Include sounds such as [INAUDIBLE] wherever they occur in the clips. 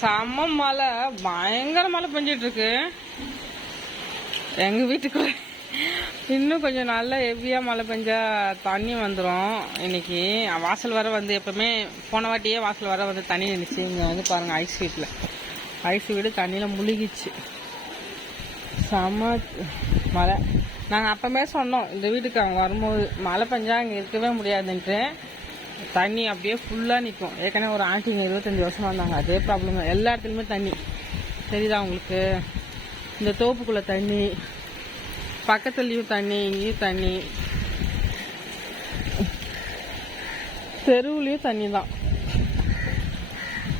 செம்ம மழை. பயங்கர மழை பெஞ்சிட்டு இருக்கு எங்க வீட்டுக்குள்ள இன்னும் கொஞ்சம் நல்லா ஹெவியாக மழை பெஞ்சா தண்ணி வந்துடும் இன்னைக்கு வாசல் வர வந்து எப்பவுமே போன வாட்டியே வாசல் வர வந்து தண்ணி நின்றுச்சு இங்கே வந்து பாருங்க ஐஸ் வீட்டில் ஐஸ் வீடு தண்ணியில் முழுகிச்சு. செம்ம மழை. நாங்கள் அப்பவே சொன்னோம் இந்த வீட்டுக்கு அங்கே வரும்போது மழை பெஞ்சா அங்கே இருக்கவே முடியாதுன்ட்டு. தண்ணி அப்படியே ஃபுல்லாக நிற்கும் ஏற்கனவே ஒரு ஆண்டிங்க இருபத்தஞ்சி வருஷம் வந்தாங்க. அதே ப்ராப்ளம் எல்லா இடத்துலையுமே தண்ணி. தெரியுதா உங்களுக்கு? இந்த தோப்புக்குள்ளே தண்ணி பக்கத்துலேயும் தண்ணி இங்கேயும் தண்ணி. தெருவுலேயும் தண்ணி தான்.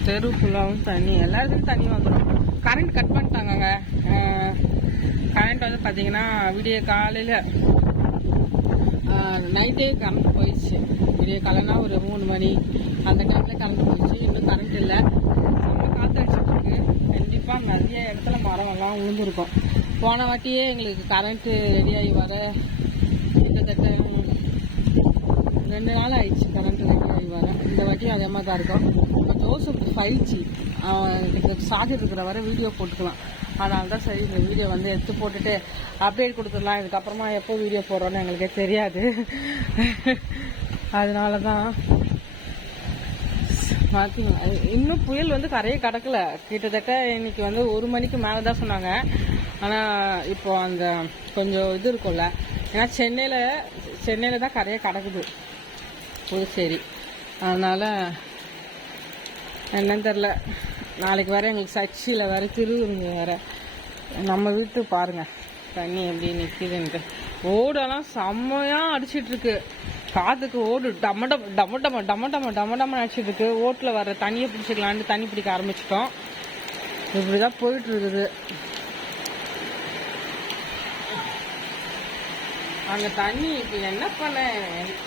தெரு ஃபுல்லாகவும் தண்ணி. எல்லா இடத்துலையும் தண்ணி வந்துடும் கரண்ட் கட் பண்ணிட்டாங்கங்க. கரண்ட் வந்து பார்த்தீங்கன்னா விடிய காலையில் நைட்டே கரண்ட் போயிடுச்சு. விடிய காலைனா ஒரு மூணு மணி. அந்த டைமில் கரண்ட் போச்சு இன்னும் கரண்ட் இல்லை. செம்ம காற்று அடிச்சிட்டு கண்டிப்பாக நிறைய இடத்துல மரம் எல்லாம் விழுந்துருக்கும். போன வாட்டியே எங்களுக்கு கரண்ட்டு ரெடியாகி வர கிட்டத்தட்ட ரெண்டு நாள் ஆயிடுச்சு கரண்ட் ரெடியாகி வர. இந்த வாட்டியும் அதே மாதிரி தான் இருக்கும். இப்போ ஜோசப் ஃபைவ் ஜி இருக்கிற வரை வீடியோ போட்டுக்கலாம். அதனால தான் சரி இந்த வீடியோ வந்து எடுத்து போட்டுட்டு அப்டேட் கொடுத்துடலாம். இதுக்கப்புறமா எப்போ வீடியோ போடுறோன்னு எங்களுக்கே தெரியாது. அதனால தான் இன்னும் புயல் வந்து கரையை கடக்கலை. கிட்டத்தட்ட இன்னைக்கு வந்து ஒரு மணிக்கு மேலே தான் சொன்னாங்க. ஆனால் இப்போ அந்த கொஞ்சம் இது இருக்கும்ல. ஏன்னா சென்னையில் சென்னையில் தான் கரையை கடக்குது. புதுச்சேரி. அதனால் என்னன்னு தெரில நாளைக்கு வேற எங்களுக்கு சர்ச்சில் வேறு திருவுருங்க வேற. நம்ம வீட்டு பாருங்கள் தண்ணி எப்படி நிற்கிதுன்ட்டு ஓடெல்லாம் செம்மையாக அடிச்சிட்ருக்கு காதுக்கு ஓடு டமடம் டமடம டமடம டமடம அடிச்சதுக்கு ஓட்டில் வர தண்ணியை பிடிச்சிக்கலான்னு தண்ணி பிடிக்க ஆரம்பிச்சிட்டோம். இப்படி தான் போயிட்டு இருக்குது அங்கே தண்ணி இப்போ என்ன பண்ணேன்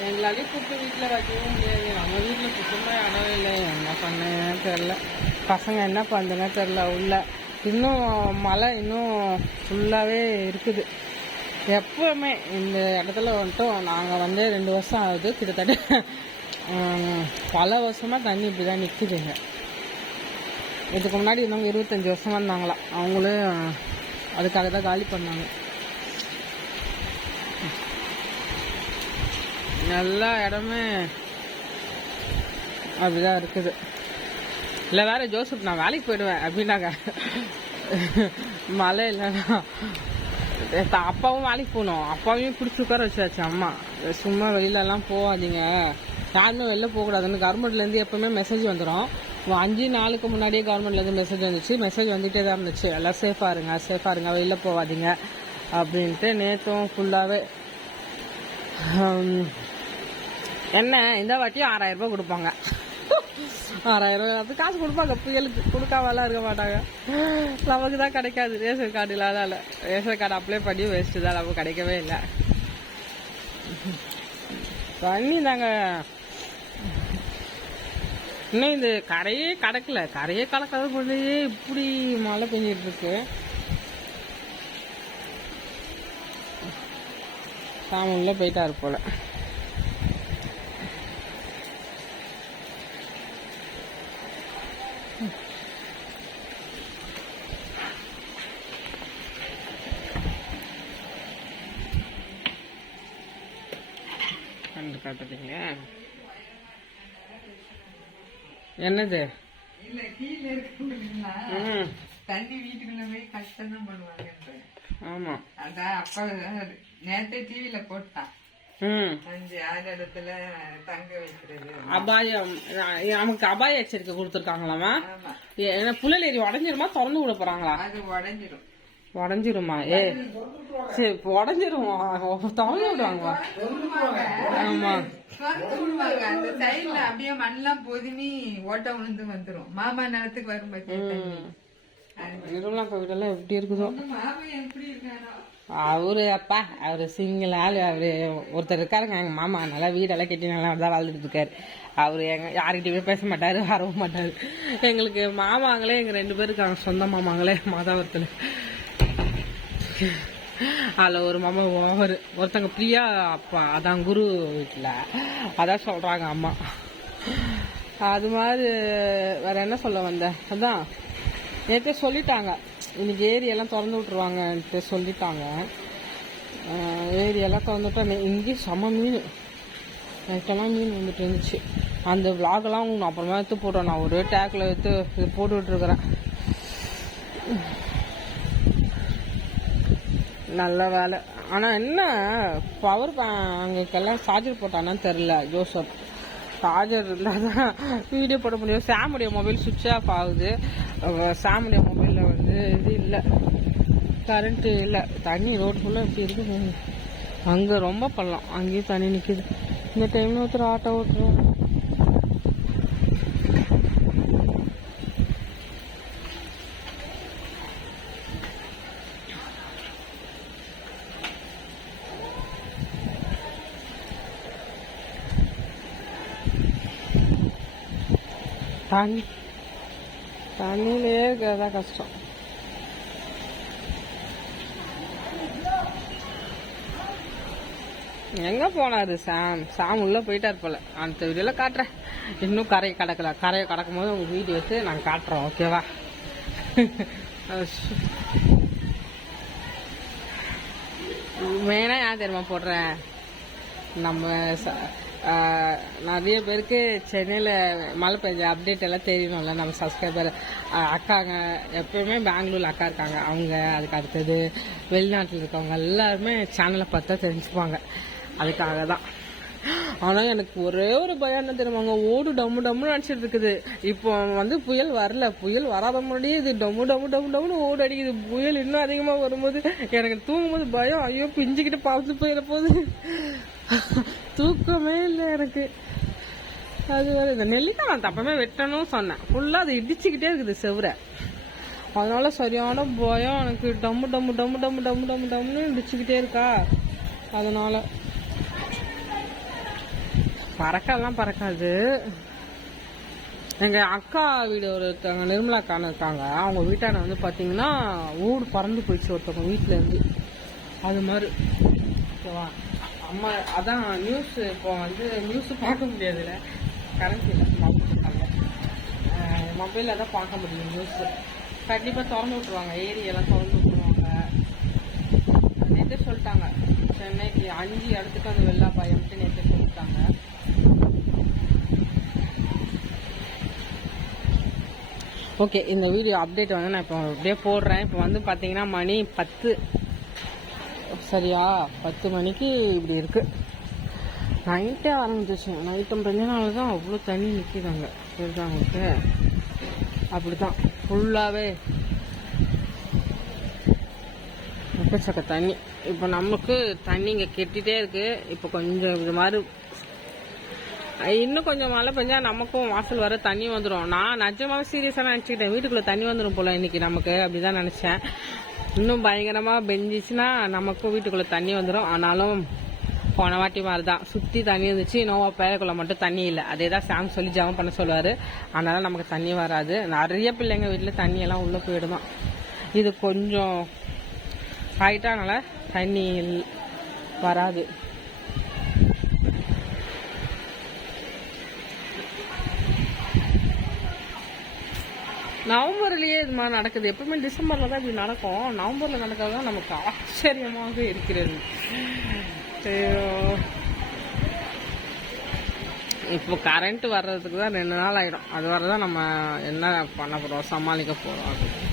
எங்களாலேயும் கூப்பிட்டு வீட்டில் வைக்கவும் முடியாது. நம்ம வீட்டில் சுத்தமாக இடம் இல்லை. என்ன பண்ணேன்னு தெரில பசங்க என்ன பண்ணுதுன்னா தெரில உள்ள இன்னும் மழை இன்னும் ஃபுல்லாகவே இருக்குது. எப்பவுமே இந்த இடத்துல வந்துட்டு நாங்கள் வந்து ரெண்டு வருஷம் ஆகுது கிட்டத்தட்ட பல வருஷமாக தண்ணி இப்படி தான் நிற்குதுங்க இதுக்கு முன்னாடி இருந்தவங்க இருபத்தஞ்சி வருஷமாக இருந்தாங்களாம் அவங்களும் அதுக்காக தான் காலி பண்ணாங்க. எல்லா இடமே அப்படிதான் இருக்குது. இல்லை வேற ஜோசப் நான் வேலைக்கு போயிடுவேன் அப்படின்னாங்க. மழை இல்லைன்னா. அப்பாவும் வேலைக்கு போகணும். அப்பாவையும் பிடிச்சி உட்கார வச்சாச்சு அம்மா. சும்மா வெளியிலலாம் போகாதீங்க. யாருமே வெளில போகக்கூடாதுன்னு கவர்மெண்ட்லேருந்து எப்பவுமே மெசேஜ் வந்துடும் அஞ்சு நாளுக்கு முன்னாடியே கவர்மெண்ட்லேருந்து மெசேஜ் வந்துச்சு. மெசேஜ் வந்துகிட்டே தான் இருந்துச்சு. எல்லாம் சேஃபாக இருங்க சேஃபாக இருங்க வெளில போகாதீங்க. அப்படின்ட்டு நேற்றும் ஃபுல்லாகவே என்ன இந்த வாட்டியும் ஆறாயிரம் ரூபாய் கொடுப்பாங்க. ஆறாயிரம் ரூபாய். அது காசு கொடுப்பாங்க. புயலுக்கு கொடுக்காமலாம் இருக்க மாட்டாங்க. நமக்கு தான் கிடைக்காது. ரேஷன் கார்டு இல்லாதால ரேஷன் கார்டு அப்ளை பண்ணி வேஸ்ட்டு தான். நமக்கு கிடைக்கவே இல்லை. தண்ணி தாங்க. இன்னும் இந்த கரையே கடக்கல. கரையே கடக்காத போதே இப்படி மழை பெஞ்சிட்டு இருக்கு. சாமன்ல போயிட்டாரு போல். காட்டுறீங்க என்னது? தண்ணி வீட்டுக்குள்ள போய் கஷ்டம் தான் பண்ணுவாங்க ஆமா. அதான் அப்பா நேத்தே டிவில போட்டான் அபாயம். நமக்கு அபாய எச்சரிக்கை கொடுத்துருக்காங்களாமா? ஏன்னா புழல் ஏரி உடஞ்சிருமா திறந்து விட போறாங்களா? அது உடஞ்சிரும். உடஞ்சிருமா ஏ சரி உடஞ்சிரும் திறந்து விடுவாங்களா ஆமா அப்படியே மண்ணெல்லாம் பொதுமி ஓட்ட விழுந்து வந்துரும். மாமா நிலத்துக்கு வரும் பத்தி நிர்மலா கோவிலெல்லாம் எப்படி இருக்குதோ. அவரு அப்பா அவரு சிங்கிள் ஆள். அவரு ஒருத்தர் இருக்காருங்க. எங்க மாமா நல்லா வீடெல்லாம் கட்டி நல்லா தான் வாழ்ந்துட்டு இருக்காரு. அவரு எங்க யாருக்கிட்டயுமே பேச மாட்டாரு வரவும் மாட்டாரு. எங்களுக்கு மாமாங்களே எங்க ரெண்டு இருக்காங்க சொந்த மாமாங்களே மாதாவரத்துல. அதில் ஒரு மாமா ஓவர் ஒருத்தங்க பிரியா அப்பா அதான் குரு வீட்டில் அதான் சொல்கிறாங்க அம்மா. அது மாதிரி வேறு என்ன சொல்ல வந்தேன் அதான் நேற்றே சொல்லிட்டாங்க. இன்னைக்கு ஏரியெல்லாம் திறந்து விட்ருவாங்கன்ட்டு சொல்லிட்டாங்க. ஏரியெல்லாம் திறந்துட்டா விட்டா இங்கேயும் செம மீன். நைட்டெல்லாம் மீன் வந்துட்டு இருந்துச்சு. அந்த விலாகெல்லாம் உங்களுக்கு அப்புறமா எடுத்து போட்டோம் நான் ஒரே டேக்கில் எடுத்து இது போட்டுக்கிட்டு இருக்கிறேன். நல்ல வேலை. ஆனால் என்ன பவர் அங்கெல்லாம் சார்ஜர் போட்டானான்னு தெரில ஜோசப். சார்ஜர் இருந்தால் தான் வீடியோ போட முடியும். சாமுடைய மொபைல் சுவிட்ச் ஆஃப் ஆகுது. சாமுடைய மொபைலில் வந்து இது இல்லை. கரண்ட்டு இல்லை. தண்ணி ரோடு ஃபுல்லாக இப்படி இருக்குது. அங்கே ரொம்ப பள்ளம். அங்கேயும் தண்ணி நிற்கிது இந்த டைமில் ஒருத்தர் ஆட்டோ ஓட்டுறோம் தண்ணி. தண்ணியிலே இருக்கிறதா கஷ்டம். எங்க போனாரு சாம் சாம் உள்ள போயிட்டார் போல. அந்த வீடியோல காட்டுறேன். இன்னும் கரையை கடக்கல. கரையை கடக்கும் போது உங்க வீடியோ வச்சு நாங்க காட்டுறோம் ஓகேவா [LAUGHS] மெயினா ஏன் தெரியுமா போடுறேன் நம்ம ச- நிறைய பேருக்கு சென்னையில் மழை பெஞ்ச அப்டேட் எல்லாம் தெரியணும்ல. நம்ம சப்ஸ்கிரைபர் அக்காங்க எப்பயுமே பெங்களூரில் அக்கா இருக்காங்க. அவங்க அதுக்கு அடுத்தது வெளிநாட்டில் இருக்கவங்க எல்லாருமே சேனலை பார்த்தா தெரிஞ்சுப்பாங்க அதுக்காக தான். ஆனால் எனக்கு ஒரே ஒரு பயம் என்ன தெரியுமாங்க ஓடு டம்மு டம்முன்னு அடிச்சிட்டு இருக்குது. இப்போ வந்து புயல் வரல. புயல் வராத முன்னாடியே இது டம்மு டம்மு டம்மு டம்முன்னு ஓடு அடிக்குது. புயல் இன்னும் அதிகமாக வரும்போது எனக்கு தூங்கும்போது பயம். ஐயோ பிஞ்சுக்கிட்டு பார்த்து போயிட போகுது. தூக்கமே இல்லை எனக்கு. அது வேறு இந்த நெல்லிக்காய் நான் தப்பமே வெட்டணும்னு சொன்னேன். ஃபுல்லாக அது இடிச்சுக்கிட்டே இருக்குது செவரை. அதனால சரியான பயம் எனக்கு. டம்மு டம்மு டம்மு டம்மு டம்மு டம்மு டம்னு இடிச்சுக்கிட்டே இருக்கா. அதனால. பறக்கலாம் பறக்காது. எங்கள் அக்கா வீடு ஒருத்தவங்க நிர்மலா அக்கான்னு இருக்காங்க. அவங்க வீட்டான வந்து பார்த்தீங்கன்னா ஊடு பறந்து போயிடுச்சு ஒருத்தவங்க வீட்டிலேருந்து அது மாதிரி. ஓகேவா? அம்மா அதான் நியூஸ் இப்போ வந்து நியூஸ் பார்க்க முடியாதுல்ல. கரண்ட் இல்லை மொபைலில் தான் பார்க்க முடியும் நியூஸ் கண்டிப்பாக திறந்து விட்ருவாங்க ஏரியெல்லாம் திறந்து விட்ருவாங்க நேற்றே சொல்லிட்டாங்க. சென்னைக்கு அஞ்சு இடத்துக்கு அந்த வெள்ளா பயம்ட்டு நேற்றே சொல்லிட்டாங்க. ஓகே இந்த வீடியோ அப்டேட் வந்து நான் இப்போ அப்படியே போடுறேன். இப்போ வந்து பார்த்தீங்கன்னா மணி பத்து. சரியா? பத்து மணிக்கு இப்படி இருக்குது நைட்டே ஆரம்பிச்சிச்சு நைட்டும் ரெண்டு நாள் தான் அவ்வளோ தண்ணி நிற்கிதாங்க சரிதா உங்களுக்கு? அப்படிதான் ஃபுல்லாகவே எக்கச்சக்க தண்ணி. இப்போ நமக்கு தண்ணி இங்கே கெட்டிகிட்டே இருக்குது இப்போ கொஞ்சம் இது மாதிரி இன்னும் கொஞ்சம் மழை பெஞ்சா நமக்கும் வாசல் வர தண்ணி வந்துடும் நான் நிஜமாவே சீரியஸாக நினச்சிக்கிட்டேன். வீட்டுக்குள்ளே தண்ணி வந்துடும் போல இன்னைக்கு நமக்கு. அப்படிதான் நினச்சேன். இன்னும் பயங்கரமாக பெஞ்சிச்சுன்னா நமக்கும் வீட்டுக்குள்ளே தண்ணி வந்துடும் ஆனாலும் போன வாட்டி மாதிரி தான் சுற்றி தண்ணி இருந்துச்சு. நோவா பேரக்குள்ள மட்டும் தண்ணி இல்லை. அதே தான் சாம் சொல்லி ஜெபம் பண்ண சொல்லுவார். அதனால நமக்கு தண்ணி வராது. நிறைய பிள்ளைங்க வீட்டில் தண்ணியெல்லாம் உள்ளே போயிடுமா இது கொஞ்சம் ஹைட்டானால தண்ணி வராது. நவம்பர்லயே இது மாதிரி நடக்குது. எப்பவுமே டிசம்பர்ல தான் இப்படி நடக்கும். நவம்பர்ல நடக்கிறது தான் நமக்கு ஆச்சரியமாக இருக்கிறது. இப்போ கரண்ட் வர்றதுக்கு தான் ரெண்டு நாள் ஆயிடும். அது வரை தான் நம்ம என்ன பண்ண போறோம் சமாளிக்க போறோம். அப்படின்னு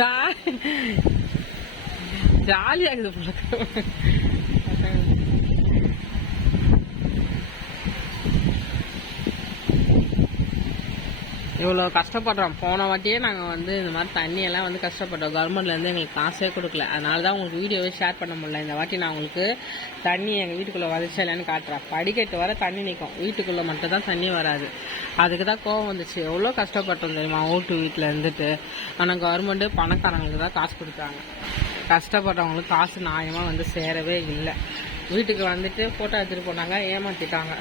ஜா- ஜாலியா இருக்குது போல இவ்வளோ கஷ்டப்படுறோம். போன வாட்டியே நாங்கள் வந்து இந்த மாதிரி தண்ணியெல்லாம் வந்து கஷ்டப்பட்டோம் கவர்மெண்ட்லேருந்து எங்களுக்கு காசே கொடுக்கல. அதனால தான் உங்களுக்கு வீடியோவே ஷேர் பண்ண முடியல. இந்த வாட்டி நான் உங்களுக்கு தண்ணி எங்கள் வீட்டுக்குள்ளே வந்துச்சா இல்லைன்னு காட்டுறேன். படிக்கட்டு வர தண்ணி நிற்கும் வீட்டுக்குள்ளே மட்டும் தான் தண்ணி வராது. அதுக்கு தான் கோவம் வந்துச்சு. எவ்வளோ கஷ்டப்பட்டோம் தெரியுமா? ஓட்டு வீட்டில் இருந்துட்டு. ஆனால் கவர்மெண்ட்டு பணக்காரங்களுக்கு தான் காசு கொடுத்தாங்க கஷ்டப்பட்டவங்களுக்கு காசு நியாயமாக வந்து சேரவே இல்லை. வீட்டுக்கு வந்துட்டு ஃபோட்டோ எடுத்துகிட்டு போனாங்க. ஏமாற்றிட்டாங்க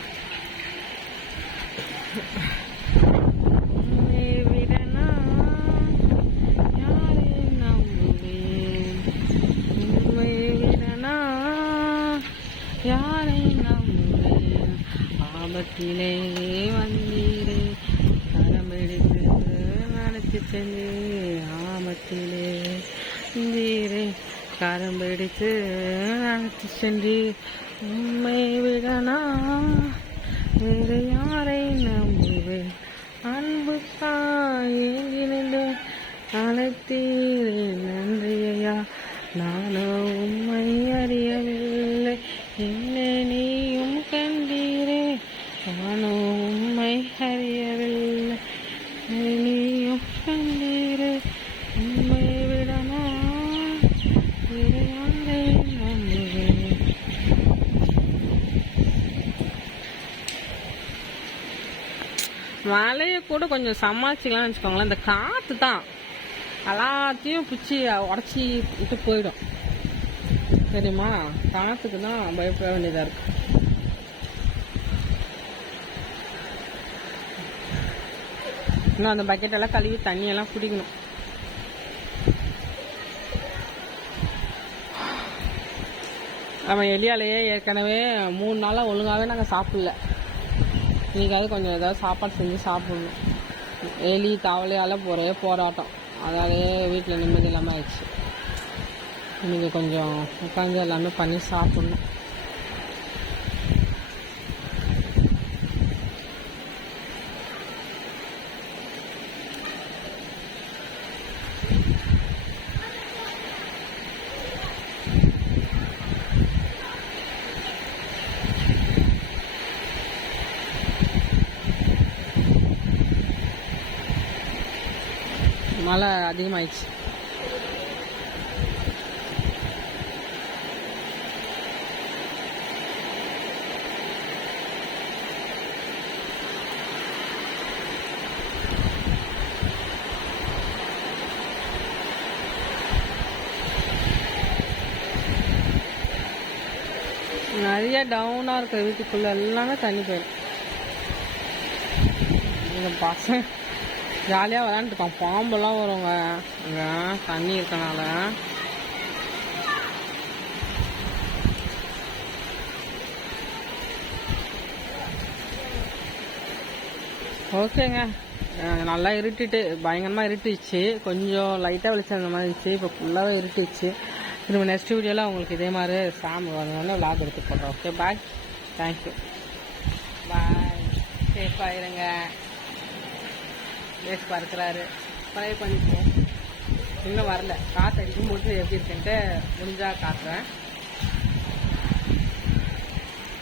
உன்னை விட நான் யாரை நம்புவேன்? உன்னை விட நான் யாரை நம்புவேன்? ஆபத்திலே வந்தீரே. கரமெடுத்து நடத்தி சென்று ஆமத்திலே வந்தீரே. கரம்பெடுத்து நடத்தி சென்று உண்மை விட நான் வேறு யாரை நம்புவேன் அன்பு ஏங்கி நின்று அழைத்தீரே நன்றி ஐயா நானும் உண்மை அறியவில்லை. என்ன நீ நானோ உண்மை அறியவில்லை. நீயும் உண்மை விட நான் மழையை கூட கொஞ்சம் சமாளிச்சிக்கலாம்னு வச்சுக்கோங்களேன். இந்த காற்று தான் எல்லாத்தையும் பிடிச்சி உடச்சி விட்டு போயிடும். சரிம்மா காற்றுக்கு தான் பயப்பட வேண்டியதாக இருக்குது இன்னும் அந்த பக்கெட்டெல்லாம் கழுவி தண்ணியெல்லாம் குடிக்கணும். நம்ம எலியாலேயே ஏற்கனவே மூணு நாளாக ஒழுங்காகவே நாங்கள் சாப்பிடல. இன்றைக்காவது கொஞ்சம் ஏதாவது சாப்பாடு செஞ்சு சாப்பிடணும். எலி தவளையால் ஒரே போராட்டம். அதாலேயே வீட்டில் நிம்மதி இல்லாமல் ஆயிடுச்சு. இன்றைக்கி கொஞ்சம் உட்காந்து எல்லாமே பண்ணி சாப்பிடணும். மழை அதிகமாயிடுச்சு. நிறைய டவுனாக இருக்கிற வீட்டுக்குள்ளே எல்லாமே தண்ணி போயிடும். பசங்க ஜாலியாக விளாண்டுருக்கோம் பாம்பெல்லாம் வருங்க. அங்கே தண்ணி இருக்கனால. ஓகேங்க. நல்லா இருட்டிட்டு பயங்கரமாக இருட்டிச்சு. கொஞ்சம் லைட்டாக வெளிச்சம் அந்த மாதிரி இருந்துச்சு. இப்போ ஃபுல்லாகவே இருட்டிச்சு. திரும்ப நெக்ஸ்ட் வீடியோவில் உங்களுக்கு இதே மாதிரி சாம் வரணும்னு விளாக் எடுத்து போடுறோம். ஓகே பாய் தேங்க்யூ பாய் சேஃபாக இருங்க. வேஸ்ட் பறக்கிறாரு ட்ரை பண்ணிப்போம் இன்னும் வரல. காற்று அடிக்கும் போது எப்படி இருக்குன்ட்டு முடிஞ்சால் காட்டுறேன்.